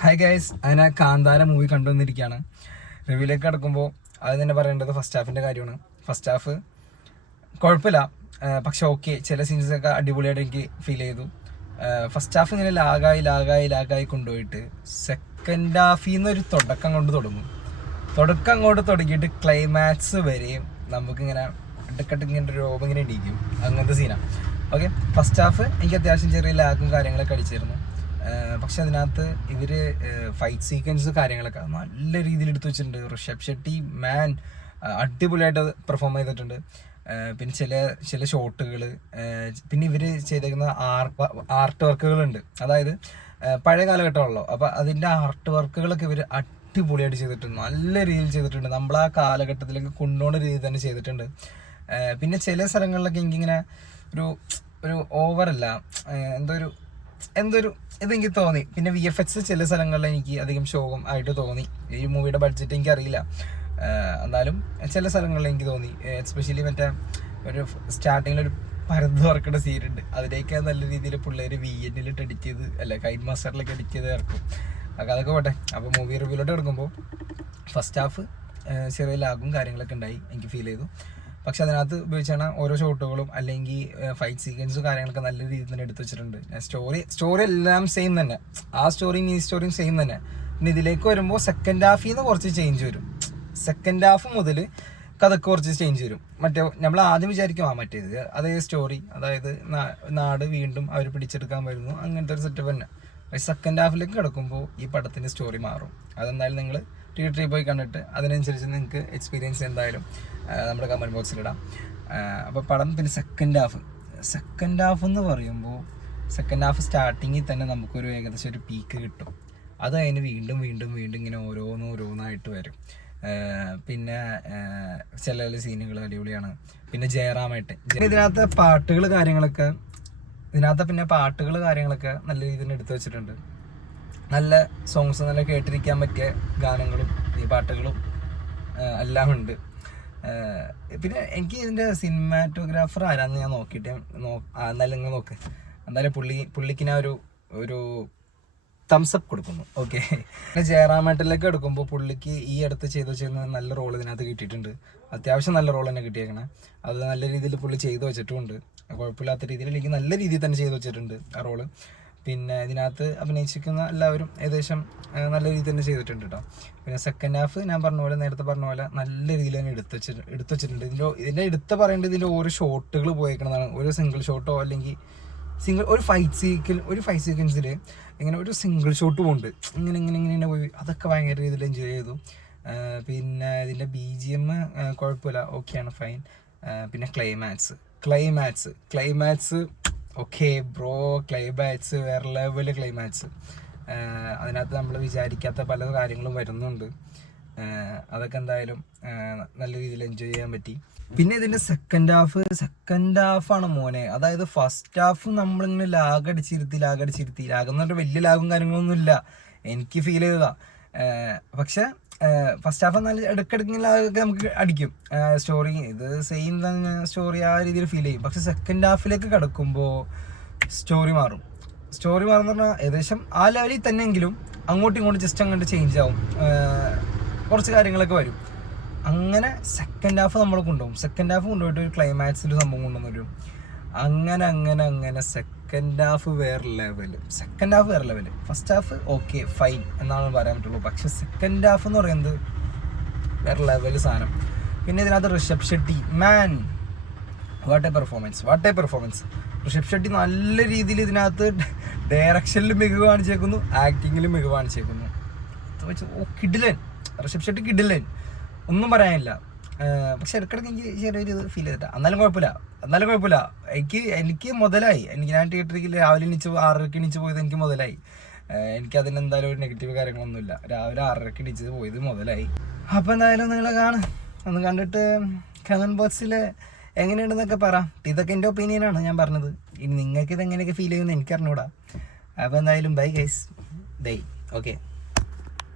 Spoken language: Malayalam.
ഹായ് ഗൈസ്, അതിനെ കാന്താര മൂവി കണ്ടുവന്നിരിക്കുകയാണ്. റിവ്യൂലേക്ക് കിടക്കുമ്പോൾ അത് തന്നെ പറയേണ്ടത് ഫസ്റ്റ് ഹാഫിൻ്റെ കാര്യമാണ്. ഫസ്റ്റ് ഹാഫ് കുഴപ്പമില്ല, പക്ഷെ ഓക്കെ, ചില സീൻസൊക്കെ അടിപൊളിയായിട്ട് എനിക്ക് ഫീൽ ചെയ്തു. ഫസ്റ്റ് ഹാഫ് ഇങ്ങനെ ലാഗായി കൊണ്ടുപോയിട്ട് സെക്കൻഡ് ഹാഫിൽ നിന്നൊരു തുടക്കം അങ്ങോട്ട് തുടങ്ങിയിട്ട് ക്ലൈമാക്സ് വരെയും നമുക്കിങ്ങനെ ഇടക്കിങ്ങനെ രോഗം ഇങ്ങനെ ഇടിക്കും, അങ്ങനത്തെ സീനാണ്. ഓക്കെ, ഫസ്റ്റ് ഹാഫ് എനിക്ക് അത്യാവശ്യം ചെറിയ ലാഗും കാര്യങ്ങളൊക്കെ അടിച്ചിരുന്നു. പക്ഷെ അതിനകത്ത് ഇവർ ഫൈറ്റ് സീക്വൻസ് കാര്യങ്ങളൊക്കെ നല്ല രീതിയിൽ എടുത്തു വെച്ചിട്ടുണ്ട്. ഋഷഭ് ഷെട്ടി മാൻ അടിപൊളിയായിട്ട് പെർഫോം ചെയ്തിട്ടുണ്ട്. പിന്നെ ചില ഷോട്ടുകൾ, പിന്നെ ഇവർ ചെയ്തേക്കുന്ന ആർട്ട് വർക്കുകളുണ്ട്. അതായത് പഴയ കാലഘട്ടമാണല്ലോ, അപ്പോൾ അതിൻ്റെ ആർട്ട് വർക്കുകളൊക്കെ ഇവർ അടിപൊളിയായിട്ട് ചെയ്തിട്ടുണ്ട്, നല്ല രീതിയിൽ ചെയ്തിട്ടുണ്ട്. നമ്മൾ ആ കാലഘട്ടത്തിലേക്ക് കൊണ്ടുപോകുന്ന രീതി തന്നെ ചെയ്തിട്ടുണ്ട്. പിന്നെ ചില സ്ഥലങ്ങളിലൊക്കെ എനിക്കിങ്ങനെ ഒരു ഓവറല്ല, എന്തൊരു ഇതെനിക്ക് തോന്നി. പിന്നെ VFX ചില സ്ഥലങ്ങളിൽ എനിക്ക് അധികം ശോകം ആയിട്ട് തോന്നി. ഈ മൂവിയുടെ ബഡ്ജറ്റ് എനിക്കറിയില്ല, എന്നാലും ചില സ്ഥലങ്ങളിൽ എനിക്ക് തോന്നി. എസ്പെഷ്യലി മറ്റേ ഒരു സ്റ്റാർട്ടിങ്ങിലൊരു പരന്ന് തുറക്കേണ്ട സീനുണ്ട്, അതിലേക്ക് നല്ല രീതിയിൽ പിള്ളേർ VN എഡിറ്റ് ചെയ്ത് കൈൻ മാസ്റ്ററിലൊക്കെ എഡിറ്റ് ചെയ്ത് ഇറക്കും. അതൊക്കെ പോട്ടെ. അപ്പോൾ മൂവി റിവ്യൂലോട്ട് ഇറങ്ങുമ്പോൾ ഫസ്റ്റ് ഹാഫ് ചെറിയ ലാഗും കാര്യങ്ങളൊക്കെ ഉണ്ടായി, എനിക്ക് ഫീൽ ചെയ്തു. പക്ഷെ അതിനകത്ത് ഉപയോഗിച്ചാണ് ഓരോ ഷോട്ടുകളും അല്ലെങ്കിൽ ഫൈറ്റ് സീക്വൻസും കാര്യങ്ങളൊക്കെ നല്ല രീതിയിൽ തന്നെ എടുത്തു വെച്ചിട്ടുണ്ട്. സ്റ്റോറി എല്ലാം സെയിം തന്നെ, ആ സ്റ്റോറിയും ഈ സ്റ്റോറിയും സെയിം തന്നെ. പിന്നെ ഇതിലേക്ക് വരുമ്പോൾ സെക്കൻഡ് ഹാഫിൽ നിന്ന് കുറച്ച് ചേഞ്ച് വരും. സെക്കൻഡ് ഹാഫ് മുതൽ കഥക്ക് കുറച്ച് ചേഞ്ച് വരും. മറ്റേ നമ്മൾ ആദ്യം വിചാരിക്കും മറ്റേത് അതേ സ്റ്റോറി, അതായത് നാട് വീണ്ടും അവർ പിടിച്ചെടുക്കാൻ വരുന്നു, അങ്ങനത്തെ ഒരു സെറ്റപ്പ് തന്നെ. പക്ഷേ സെക്കൻഡ് ഹാഫിലേക്ക് കിടക്കുമ്പോൾ ഈ പടത്തിൻ്റെ സ്റ്റോറി മാറും. അതെന്തായാലും നിങ്ങൾ തിയേറ്ററിൽ പോയി കണ്ടിട്ട് അതിനനുസരിച്ച് നിങ്ങൾക്ക് എക്സ്പീരിയൻസ് എന്തായാലും നമ്മുടെ കമൻറ്റ് ബോക്സിലിടാം. അപ്പോൾ പടം പിന്നെ സെക്കൻഡ് ഹാഫ് എന്ന് പറയുമ്പോൾ സെക്കൻഡ് ഹാഫ് സ്റ്റാർട്ടിങ്ങിൽ തന്നെ നമുക്കൊരു ഏകദേശം ഒരു പീക്ക് കിട്ടും. അത് കഴിഞ്ഞ് വീണ്ടും ഇങ്ങനെ ഓരോന്നായിട്ട് വരും. പിന്നെ ചില സീനുകൾ അടിപൊളിയാണ്. പിന്നെ ജയറാമായിട്ട് ഇതിനകത്തെ പാട്ടുകൾ കാര്യങ്ങളൊക്കെ നല്ല രീതിയിൽ എടുത്തു വെച്ചിട്ടുണ്ട്. നല്ല സോങ്സ്, നല്ല കേട്ടിരിക്കാൻ പറ്റിയ ഗാനങ്ങളും ഈ പാട്ടുകളും എല്ലാം ഉണ്ട്. പിന്നെ എനിക്ക് ഇതിൻ്റെ സിനിമാറ്റോഗ്രാഫർ ആരാന്ന് ഞാൻ നോക്കിയിട്ട് എന്നാലും നിങ്ങൾ നോക്ക്. എന്തായാലും പുള്ളിക്ക് ഞാൻ ഒരു തംസപ്പ് കൊടുക്കുന്നു. ഓക്കെ, പിന്നെ ജയറാമേട്ടിലേക്ക് എടുക്കുമ്പോൾ പുള്ളിക്ക് ഈ അടുത്ത് ചെയ്യുന്ന നല്ല റോൾ ഇതിനകത്ത് കിട്ടിയിട്ടുണ്ട്. അത്യാവശ്യം നല്ല റോൾ തന്നെ കിട്ടിയേക്കണേ. അത് നല്ല രീതിയിൽ പുള്ളി ചെയ്തു വെച്ചിട്ടുമുണ്ട്. കുഴപ്പമില്ലാത്ത രീതിയിൽ എനിക്ക് നല്ല രീതിയിൽ തന്നെ ചെയ്തു വെച്ചിട്ടുണ്ട് ആ റോള്. പിന്നെ ഇതിനകത്ത് അഭിനയിച്ചിരിക്കുന്ന എല്ലാവരും ഏകദേശം നല്ല രീതിയിൽ തന്നെ ചെയ്തിട്ടുണ്ട് കേട്ടോ. പിന്നെ സെക്കൻഡ് ഹാഫ് ഞാൻ നേരത്തെ പറഞ്ഞ പോലെ നല്ല രീതിയിൽ തന്നെ എടുത്തു വെച്ചിട്ടുണ്ട്. ഇതിൻ്റെ എടുത്ത് പറയേണ്ടത് ഇതിൻ്റെ ഓരോ ഷോട്ടുകൾ പോയേക്കുന്നതാണ്. ഒരു സിംഗിൾ ഷോട്ടോ അല്ലെങ്കിൽ ഒരു ഫൈറ്റ് സീക്വൻസിൽ ഇങ്ങനെ ഒരു സിംഗിൾ ഷോട്ട് പോകുന്നുണ്ട്, ഇങ്ങനെ പോയി. അതൊക്കെ ഭയങ്കര രീതിയിൽ എൻജോയ് ചെയ്തു. പിന്നെ ഇതിൻ്റെ BGM കുഴപ്പമില്ല, ഓക്കെയാണ്, ഫൈൻ. പിന്നെ ക്ലൈമാക്സ് ഓക്കെ ബ്രോ, ക്ലൈമാക്സ് വേറെ ലെവൽ ക്ലൈമാക്സ്. അതിനകത്ത് നമ്മൾ വിചാരിക്കാത്ത പല കാര്യങ്ങളും വരുന്നുണ്ട്. അതൊക്കെ എന്തായാലും നല്ല രീതിയിൽ എൻജോയ് ചെയ്യാൻ പറ്റി. പിന്നെ ഇതിൻ്റെ സെക്കൻഡ് ഹാഫാണ് മോനെ. അതായത് ഫസ്റ്റ് ഹാഫ് നമ്മളിങ്ങനെ ലാഗടിച്ചിരുത്തി ലാഗെന്ന് പറഞ്ഞാൽ വലിയ ലാഗും കാര്യങ്ങളൊന്നും ഇല്ല, എനിക്ക് ഫീൽ ചെയ്തതാ. പക്ഷെ ഫസ്റ്റ് ഹാഫ് നല്ല ഇടയ്ക്കിടയ്ക്ക് ലാഗൊക്കെ നമുക്ക് അടിക്കും. സ്റ്റോറി ഇത് സെയിം തന്നെ, സ്റ്റോറി ആ രീതിയിൽ ഫീൽ ചെയ്യും. പക്ഷെ സെക്കൻഡ് ഹാഫിലേക്ക് കിടക്കുമ്പോൾ സ്റ്റോറി മാറുന്ന പറഞ്ഞാൽ ഏകദേശം ആ ലെവലിൽ തന്നെയെങ്കിലും അങ്ങോട്ടും ഇങ്ങോട്ടും ജസ്റ്റ് അങ്ങോട്ട് ചേഞ്ച് ആവും, കുറച്ച് കാര്യങ്ങളൊക്കെ വരും. അങ്ങനെ സെക്കൻഡ് ഹാഫ് നമ്മൾ കൊണ്ടുപോകും. സെക്കൻഡ് ഹാഫ് കൊണ്ടുപോയിട്ട് ഒരു ക്ലൈമാക്സിൽ സംഭവം കൊണ്ടുവരും. അങ്ങനെ സെക്കൻഡ് ഹാഫ് വേറെ level. First half okay fine എന്നാണ് പറയാൻ പറ്റുള്ളൂ. പക്ഷെ സെക്കൻഡ് ഹാഫ് എന്ന് പറയുന്നത് വേറെ ലെവല് സാധനം. പിന്നെ ഇതിനകത്ത് Rishab Shetty man, what a performance. Rishab Shetty നല്ല രീതിയിൽ ഇതിനകത്ത് ഡയറക്ഷനിൽ മികവ് കാണിച്ചേക്കുന്നു, ആക്ടിങ്ങിലും മികവ് കാണിച്ചേക്കുന്നു. കിടിലൻ ഋഷഭ് ഷെട്ടി, കിടിലൻ, ഒന്നും പറയാനില്ല. പക്ഷെ ഇടയ്ക്കിടയ്ക്ക് എനിക്ക് ചെറിയൊരു ഇത് ഫീൽ ചെയ്തിട്ടാ. എന്നാലും കുഴപ്പമില്ല. എനിക്ക് മുതലായി. ഞാൻ തിയേറ്ററിൽ രാവിലെ 6:30 എണീച്ച് പോയത് എനിക്ക് മുതലായി. എനിക്കതിനെന്തായാലും ഒരു നെഗറ്റീവ് കാര്യങ്ങളൊന്നുമില്ല. രാവിലെ 6:30 എണീച്ചത് പോയത് മുതലായി. അപ്പോൾ എന്തായാലും നിങ്ങൾ ഒന്ന് കണ്ടിട്ട് കമൻറ്റ് ബോക്സിൽ എങ്ങനെയുണ്ടെന്നൊക്കെ പറ. ഇതൊക്കെ എൻ്റെ ഒപ്പീനിയനാണ് ഞാൻ പറഞ്ഞത്. ഇനി നിങ്ങൾക്ക് ഇതെങ്ങനെയൊക്കെ ഫീൽ ചെയ്യുമെന്ന് എനിക്കറിഞ്ഞൂടാ. അപ്പോൾ എന്തായാലും ബൈ ഗൈസ്, ഓക്കെ.